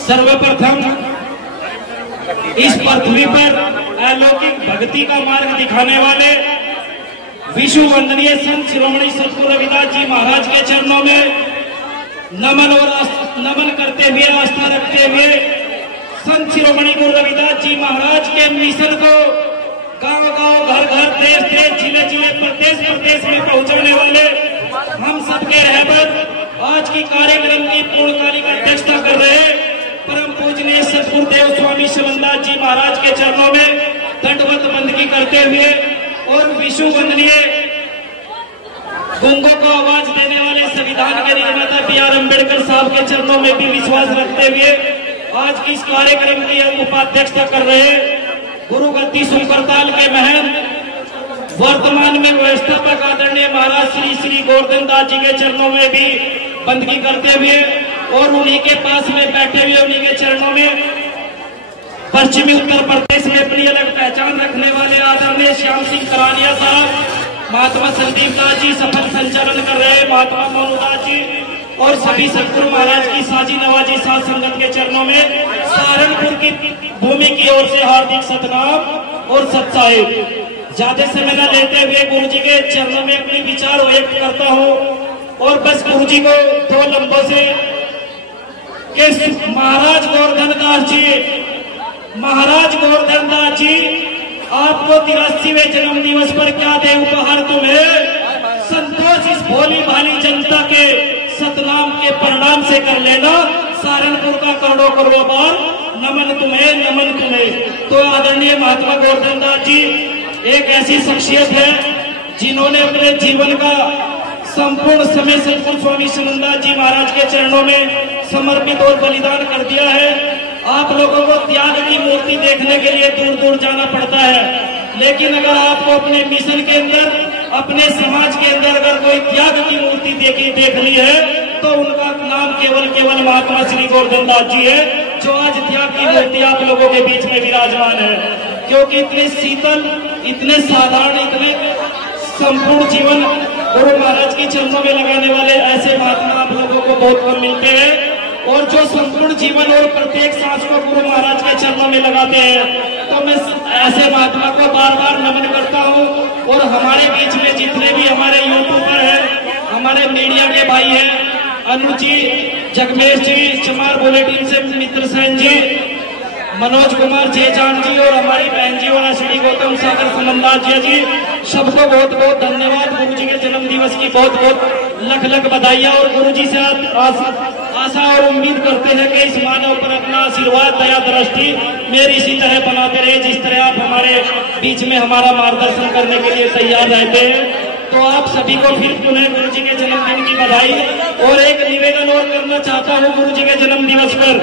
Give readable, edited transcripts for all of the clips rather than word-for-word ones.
सर्वप्रथम इस पृथ्वी पर अलौकिक भक्ति का मार्ग दिखाने वाले विश्व वंदनीय संत शिरोमणि सतगुरु रविदास जी महाराज के चरणों में नमन करते हुए, आस्था रखते हुए संत शिरोमणि गुरु रविदास जी महाराज के मिशन को गांव-गांव, घर-घर, देश-देश, जिले-जिले, प्रदेश में पहुंचाने वाले हम सबके रहबर आज की कार्यक्रम की पूर्णकालिक अध्यक्षता कर रहे परम पूजनीय सतगुरुदेव स्वामी शिवनदास जी महाराज के चरणों में दंडवत बंदगी करते हुए और विश्व वंदनीय गूंगों को आवाज देने वाले संविधान के निर्माता बी.आर. अम्बेडकर साहब के चरणों में भी विश्वास रखते हुए आज की इस कार्यक्रम की उपाध्यक्षता कर रहे गुरु गद्दी सुकरताल के महंत, वर्तमान में व्यवस्थापक आदरणीय महाराज श्री श्री गोवर्धन दास जी के चरणों में भी बंदगी करते हुए और उन्हीं के पास में बैठे हुए उन्हीं के चरणों में पश्चिमी उत्तर प्रदेश में अपनी अलग पहचान रखने वाले आदरणीय श्याम सिंह करानिया साहब, महात्मा संदीप दास जी सफल संचालन कर रहे महात्मा मोनू दास जी और सभी सतगुरु महाराज की साजी नवाजी साध संगत के चरणों में सहारनपुर की भूमि की ओर से हार्दिक सतनाम और सत्साहिब। ज्यादा समय न लेते हुए गुरु जी के चरणों में अपने विचार व्यक्त करता हूँ और बस गुरु जी को दो लम्बों से महाराज गोवर्धन दास जी आपको 83वें जन्म दिवस पर क्या दे उपहार तुम्हें, संतोष इस भोली भाली जनता के सतनाम के परिणाम से कर लेना, सहारनपुर का करोड़ों बार नमन तुम्हें। तो आदरणीय महात्मा गोवर्धन दास जी एक ऐसी शख्सियत है जिन्होंने अपने जीवन का संपूर्ण समय सतगुरु स्वामी शिवनदास जी महाराज के चरणों में समर्पित और बलिदान कर दिया है। आप लोगों को त्याग की मूर्ति देखने के लिए दूर दूर जाना पड़ता है, लेकिन अगर आपको अपने मिशन के अंदर, अपने समाज के अंदर अगर कोई त्याग की मूर्ति देख ली है तो उनका नाम केवल महात्मा श्री गोवर्धन दास जी है, जो आज त्याग की मूर्ति आप लोगों के बीच में विराजमान है। क्योंकि इतने शीतल, इतने साधारण, इतने संपूर्ण जीवन गुरु महाराज के चरणों में लगाने वाले ऐसे महात्मा आप लोगों को बहुत कम मिलते हैं, और जो संपूर्ण जीवन और प्रत्येक सांस को गुरु महाराज के चरणों में लगाते हैं। तो मैं ऐसे महात्मा को बार बार नमन करता हूँ। और हमारे बीच में जितने भी हमारे यूट्यूबर हैं, हमारे मीडिया के भाई हैं, अनु जी, जगमेश जी, चमार बुलेटिन से मित्र सेन जी, मनोज कुमार जयजान जी और हमारी बहन जी और श्री गौतम सागर समन्दास जी, सबको बहुत बहुत धन्यवाद। गुरु जी के जन्म दिवस की बहुत लख बधाइयाँ और गुरु जी से आशा और उम्मीद करते हैं कि इस मानव पर अपना आशीर्वाद, दया दृष्टि मेरी इसी तरह बनाते रहे, जिस तरह आप हमारे बीच में हमारा मार्गदर्शन करने के लिए तैयार रहते हैं। तो आप सभी को फिर पुनः गुरु जी के जन्मदिन की बधाई और एक निवेदन और करना चाहता हूँ गुरु जी के जन्म दिवस पर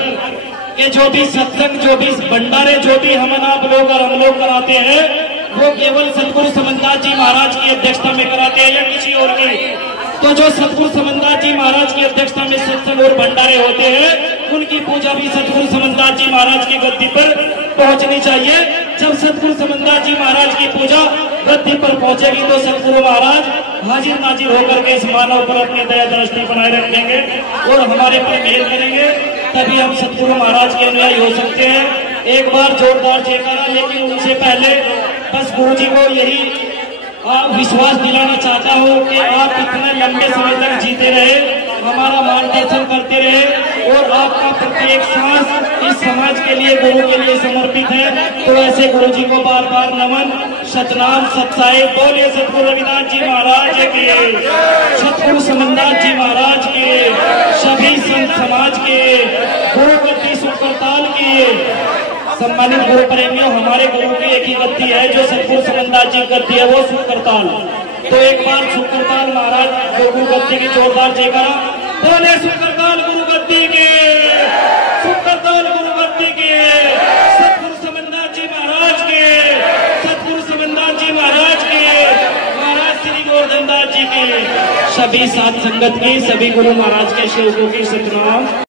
कि जो भी सत्संग, जो भी भंडारे, जो भी हम लोग कराते हैं वो केवल सतगुरु समनदास जी महाराज की अध्यक्षता में कराते हैं या किसी और की। तो जो सतगुरु समनदास जी महाराज की अध्यक्षता में सत्संग और भंडारे होते हैं उनकी पूजा भी सतगुरु समनदास जी महाराज की गद्दी पर पहुंचनी चाहिए। जब सतगुरु समनदास जी महाराज की पूजा गद्दी पर पहुंचेगी तो सतगुरु महाराज हाजिर नाजिर होकर के इस मानव पर अपनी दया दृष्टि बनाए रखेंगे और हमारे पर मेहर करेंगे, तभी हम सतगुरु महाराज के अनुयायी हो सकते हैं। एक बार जोरदार जयकारा। लेकिन उनसे पहले बस गुरु जी को यही विश्वास दिलाना चाहता हूँ कि आप इतने लंबे समय तक जीते रहे, हमारा मार्गदर्शन करते रहे और आपका प्रत्येक सांस इस समाज के लिए, गुरु के लिए समर्पित है। तो ऐसे गुरु जी को बार बार नमन, सतनाम, सत्साहिब। बोलिए सतगुरु रविदास जी महाराज के, सतगुरु समनदास जी महाराज के, सभी संत समाज के, गुरु गद्दी सुकरताल की। सम्मानित गुरु प्रेमियों, हमारे गुरु की एक ही गद्दी है जो सतगुरु समनदास जी गद्दी है, वो सुकरताल। तो एक बार सुकरताल महाराज गुरु गद्दी की जोरदार जयकारा। बोले सुकरताल गुरु गद्दी के, सुकरताल गुरु गद्दी के, सतगुरु समनदास जी महाराज के, सतगुरु समनदास जी महाराज के, महाराज श्री गोवर्धन दास जी के, सभी साध संगत की, सभी गुरु महाराज के सेवकों की सतनाम।